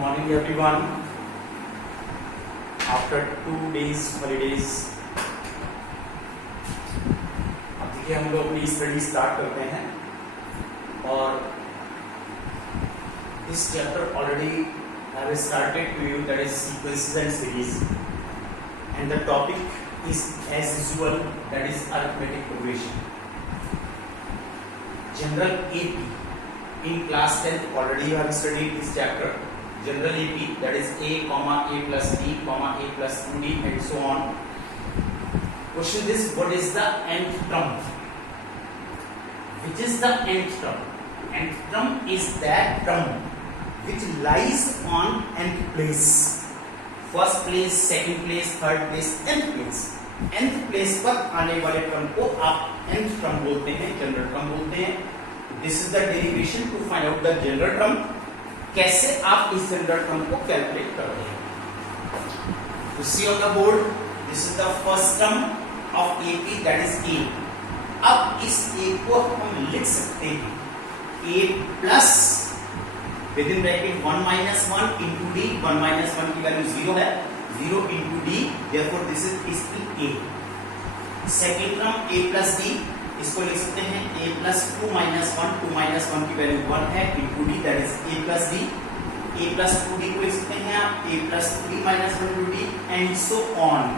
morning everyone. After 2 days holidays, अब देखिए हम लोग अपनी स्टडी स्टार्ट करते हैं और this chapter already I have started to you, that is sequences and series, and the topic is as usual, that is arithmetic progression. General AP in class 10th already you have studied this chapter. General AP, that is a comma a plus b comma a plus 2d and so on. Question this: what is the nth term? Which is the nth term? Nth term is that term which lies on nth place. First place, second place, third place, nth place. nth place पर आने वाले term को आप nth term बोलते हैं, general term बोलते हैं. This is the derivation to find out the general term. कैसे आप इस जनरल टर्म को कैलकुलेट करोगे? You see on the board, this is the first term of AP, that is A. अब इस A को हम लिख सकते हैं A plus within bracket 1 minus 1 into D. 1 minus 1 की वैल्यू 0 है, 0 into D, therefore this is A. Second term A plus D, इसको लिख सकते हैं a plus 2 minus 1, 2 minus 1 की वैल्यू 1 है into d, that is a plus d. a plus 2d को लिख सकते हैं आप a plus 3 minus 1 into d and so on.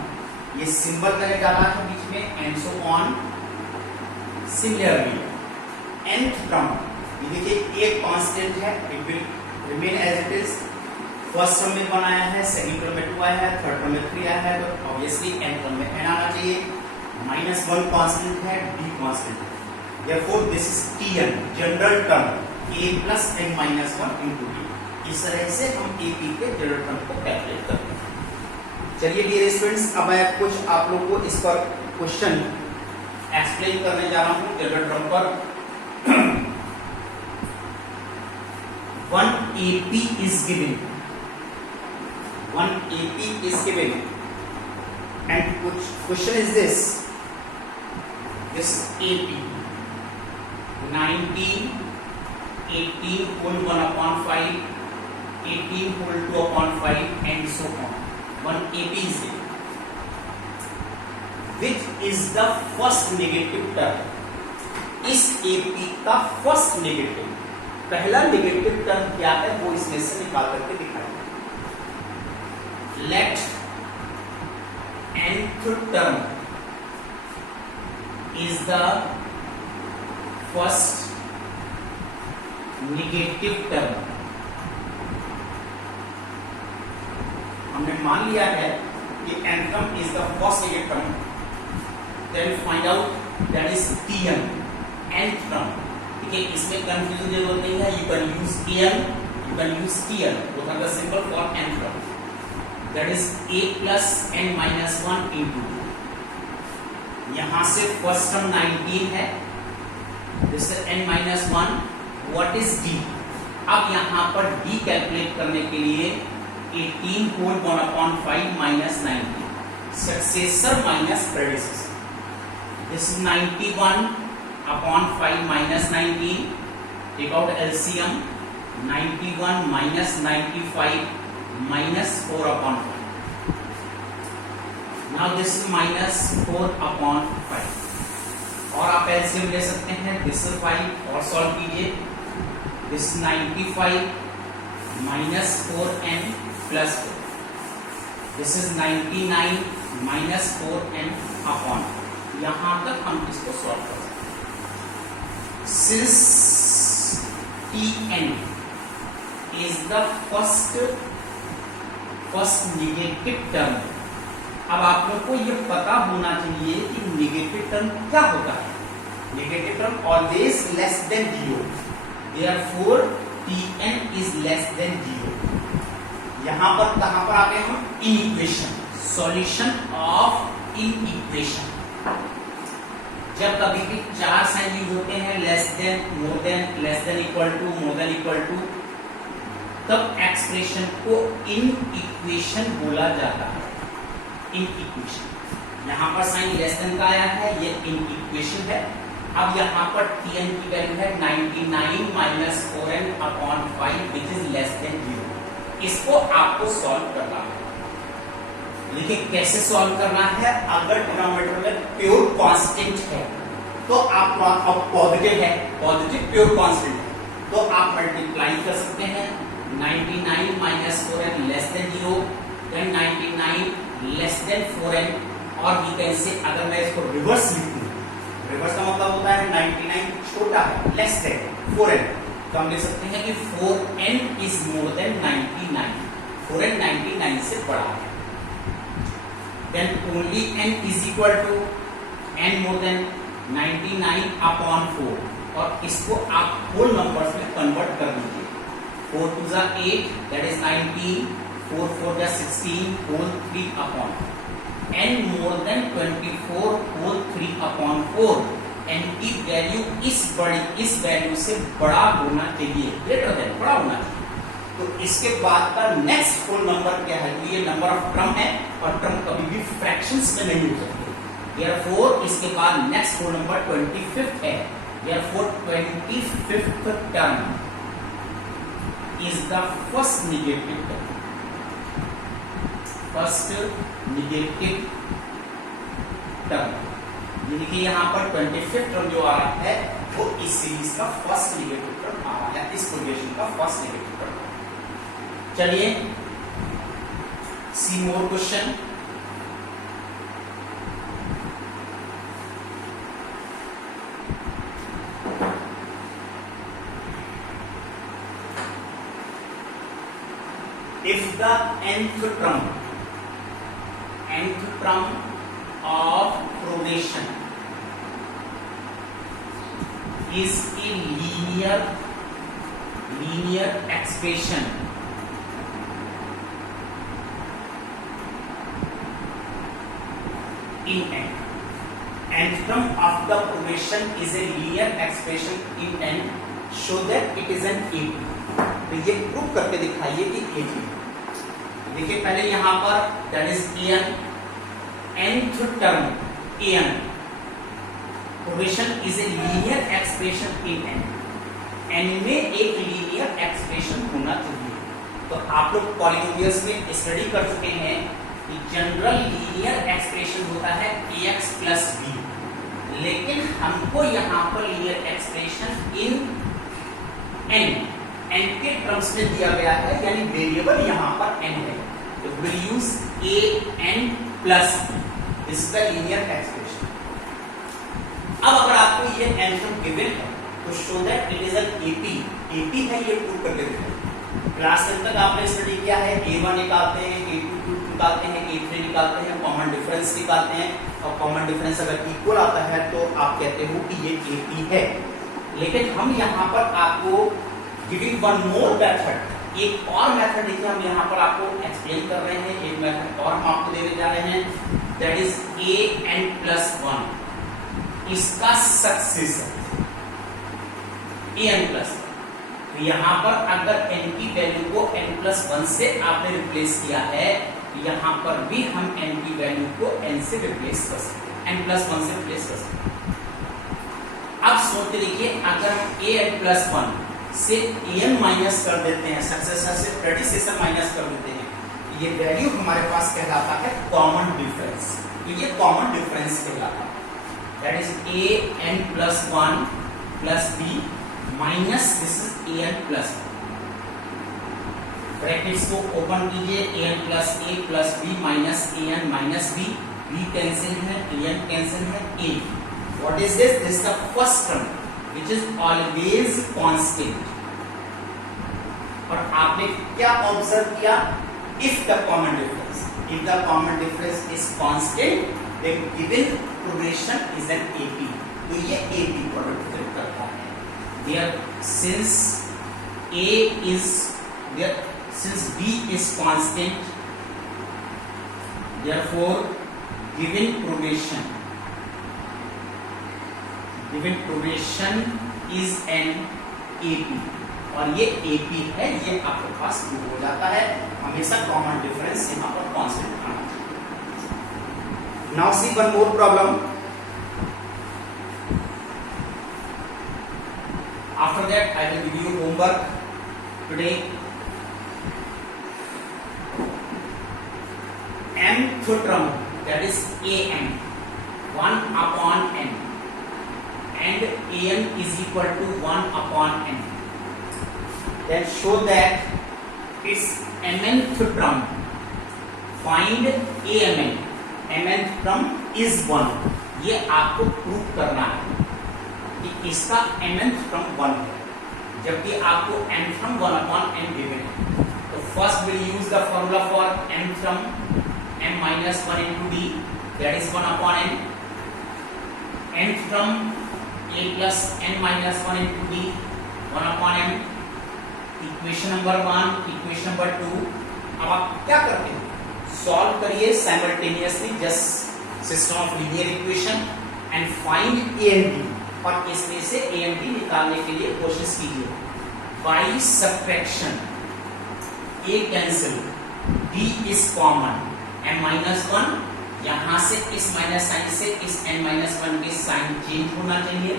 ये सिंबल मैंने डाला है बीच में and so on. Similarly, nth term, ये देखिए एक कांस्टेंट है, it will remain as it is. First term में 1 आया है, सेकंड टर्म में 2 आया है, थर्ड टर्म में 3 आया है, तो ऑब्वियसली nth टर्म में n आना चाहिए. -1 कांस्टेंट है, d कांस्टेंट है. Therefore this is Tn, general term a plus n minus 1 into d. इस तरह से हम AP के जनरल टर्म को कैलकुलेट करते हैं. चलिए डियर स्टूडेंट्स, अब मैं कुछ आप लोगों को इस पर क्वेश्चन एक्सप्लेन करने जा रहा हूं जनरल टर्म पर. 1 AP is given. 1 AP is given. And question is this. This AP 19, 18 whole 1 upon 5, 18 whole 2 upon 5 and so on. 1 AP is given. Which is the first negative term? इस AP का first negative, पहला negative term क्या है वो इसमें से निकाल करके दिखाएंगे. Let nth term is the first negative term. हमने मान लिया है कि nth term is the first negative term. Then find out that is Tn, nth term. ठीक है, इसमें कंफ्यूजन की जरूरत नहीं है. You can use Tn, you can use Tn. Both are the symbol for nth term. That is a plus n minus 1 into. यहां से first term 19 है, this is n minus 1. What is d? अब यहां पर d calculate करने के लिए 18 whole 1 upon 5 minus 19, successor minus predecessor. This is 91 upon 5 minus 19. Take out LCM. 91 minus 95 minus 4 upon 5. Now this is minus 4 upon 5. और आप LCM ले सकते हैं. This is 5 और सॉल्व कीजिए. This is 95 minus 4n plus 4. This is 99 minus 4n upon. यहां तक हम इसको सॉल्व कर सकते हैं. Since Tn is the first negative term. अब आप लोग को ये पता होना चाहिए कि नेगेटिव टर्म क्या होता है. Negative term always less than 0. Therefore Tn is less than 0. यहां पर कहां पर आ गए हम? Inequation, solution of inequation. जब कभी भी चार साइन यूज होते हैं, less than, more than, less than equal to, more than equal to, तब एक्सप्रेशन को इन इक्वेशन बोला जाता है. इन इक्वेशन, यहां पर साइन लेस देन का आया है, ये इन इक्वेशन है. अब यहाँ पर Tn की वैल्यू है 99 minus 4n upon 5 which is less than 0. इसको आपको सॉल्व करना है। लेकिन कैसे सॉल्व करना है? अगर डिनोमिनेटर में प्योर कांस्टेंट है तो आप पॉजिटिव है, पॉजिटिव प्योर कांस्टेंट है तो आप मल्टीप्लाई कर सकते हैं 99 minus 4n less than 0, then 99 less than 4n, और वी कैन से अगर मैं इसको रिवर्स लिखूं, रिवर्स का मतलब होता है 99 छोटा है लेस देन 4n, तो हम लिख सकते हैं कि 4n is more than 99, 4n 99 से बड़ा है। Then only n is equal to n more than 99 upon 4, और इसको आप होल नंबर्स में कन्वर्ट कर दीजिए। 4 2 जा 8 दैट इज 19, 4 4 जा 16 whole 3 upon n more than 24 whole 3 upon 4, n की वैल्यू इस वैल्यू से बड़ा होना चाहिए, ग्रेटर देन, बड़ा होना चाहिए। तो इसके बाद का नेक्स्ट होल नंबर क्या है? तो ये नंबर ऑफ टर्म है और टर्म कभी भी फ्रैक्शंस में नहीं हो सकते। Therefore इसके बाद नेक्स्ट होल नंबर 25th है। Therefore 25th term is the first negative term, first negative term। ये देखिए यहाँ पर 25th टर्म जो आ रहा है वो इस सीरीज का फर्स्ट नेगेटिव टर्म आ रहा है, इस प्रोग्रेशन का फर्स्ट नेगेटिव टर्म। चलिए see more question. If the nth term of progression is a linear expression in n, nth term of the progression is a linear expression in n, show that it is an AP। तो ये prove करके दिखाइए कि AP। देखिए पहले यहां पर that is an, nth term an, progression is a linear expression in n, n में एक लीनियर एक्सप्रेशन होना चाहिए। तो आप लोग पॉलिनोमियल्स में स्टडी कर चुके हैं कि जनरल लीनियर एक्सप्रेशन होता है ax प्लस b, लेकिन हमको यहाँ पर लीनियर एक्सप्रेशन इन n के टर्म्स में दिया गया है, यानी वेरिएबल यहाँ पर n है, तो विल यूज an प्लस इसका लीनियर एक्सप्रेशन। अब अगर आपको ये n टर्म गिवन है तो show that it is an AP है, ये प्रूव करके दिखाइए। क्लास 10 तक आपने स्टडी किया है, A1 निकालते हैं, A2 निकालते हैं, A3 निकालते हैं, कॉमन डिफरेंस निकालते हैं, और कॉमन डिफरेंस अगर इक्वल आता है तो आप कहते हो कि ये AP है। लेकिन हम यहाँ पर आपको गिविंग वन मोर मेथड, एक और मेथड देखिए हम यहाँ पर आपको एक्सप्लेन कर रहे हैं, एक मेथड और हम आपको देने जा रहे हैं, दैट इज an+1, इसका सक्सेसर an+1। तो यहाँ पर अगर n की वैल्यू को n+1 से आपने रिप्लेस किया है, यहाँ पर भी हम n की वैल्यू को n से रिप्लेस कर सकते हैं, n+1 से रिप्लेस कर सकते हैं। अब सोचते देखिए अगर an+1 से an माइनस कर देते हैं, सक्सेसर से प्रेडिसेसर माइनस कर देते हैं, ये वैल्यू हमारे पास कहलाता है कॉमन डिफरेंस। तो ये कॉमन डिफरेंस कहलाता है, that is an+1 plus b minus this is an+1। Brackets को ओपन कीजिए, an plus a plus b minus an minus b, b cancel है, an कैंसिल है, a। What is this? This is the first term which is always constant। और आपने क्या observe किया? if the common difference is constant then given progression is an AP। तो ये AP को represent करता है। since B is constant, therefore given progression is an AP, और ये AP है, ये आपके पास प्रूव हो जाता है। हमेशा कॉमन डिफरेंस यहाँ पर कांस्टेंट आना चाहिए। Now see one more problem. After that I will give you homework today. nth term, that is am, 1 upon n, and am is equal to 1 upon n. Then show that its mnth term, find amn, mnth term is 1. ये आपको prove करना है कि इसका mnth term 1 है, जबकि आपको n term 1 upon n given है. तो first we'll use the formula for n term, m minus 1 into d, that is 1 upon n. Nth term a plus n minus 1 into d, 1 upon m. Equation number 1, equation number 2. अब आप क्या करते हैं, solve करिए simultaneously just system of linear equation and find A and B, और इसमें से ए and B निकालने के लिए कोशिश कीजिए. By subtraction A cancel, D is common, m minus 1, यहां से इस माइनस साइन से इस n माइनस 1 के साइन चेंज होना चाहिए,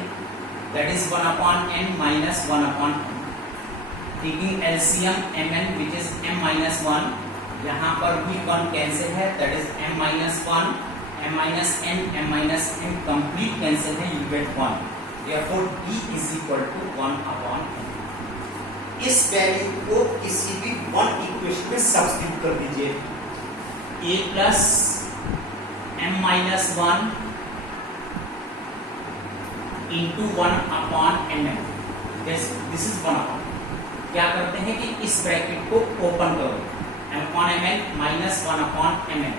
that is 1 upon n minus 1 upon n. Taking LCM mn which is m minus 1, यहां पर भी 1 कैंसिल है, that is m minus 1, m minus n complete cancel है, you get 1. Therefore d is equal to 1 upon n. इस value को किसी भी one equation में सब्स्टिट्यूट कर दीजिए. a plus m minus 1 into 1 upon mn. This is 1 upon. क्या करते हैं कि इस ब्रैकेट को ओपन करो, m upon mn minus 1 upon mn,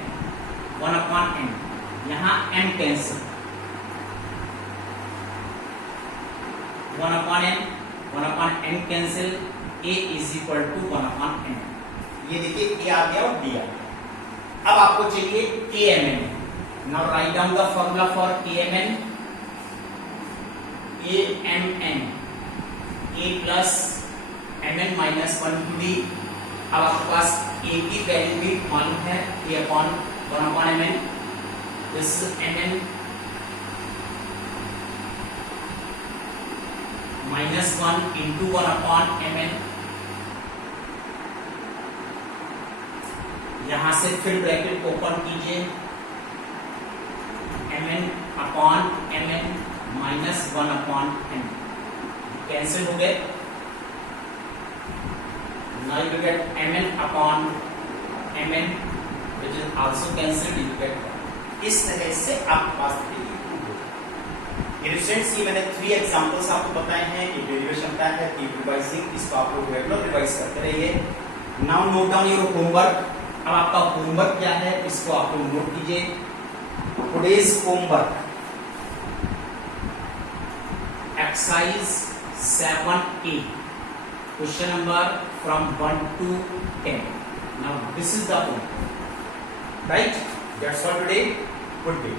1 upon n. यहां m cancel, 1 upon n, 1 upon n cancel, a is equal to 1 upon n. ये देखिए a आ गया और d आ गया. अब आपको चाहिए amn. Now write down the formula for amn. amn a plus mn minus 1 to d. अब आपके पास a की वैल्यू भी मालूम है, a upon 1 upon mn. This is mn minus 1 into 1 upon mn. यहां से फिर ब्रैकेट ओपन कीजिए, mn upon mn minus 1 upon n. Cancel हो गए. Now you get mn upon mn which is also cancelled, you get. इस तरह से आपके पास स्टूडेंट्स ये मैंने 3 एग्जांपल्स आपको बताए हैं. ये डेरिवेशन का है, कीप रिवाइजिंग, इसको आप लोग रेगुलर रिवाइज करते रहिए. Now note down your homework. अब आपका होमवर्क क्या है, इसको आप लोग नोट कीजिए. Today's homework, exercise 7A, question number from 1 to 10. Now this is the homework, right? That's all today. Good day.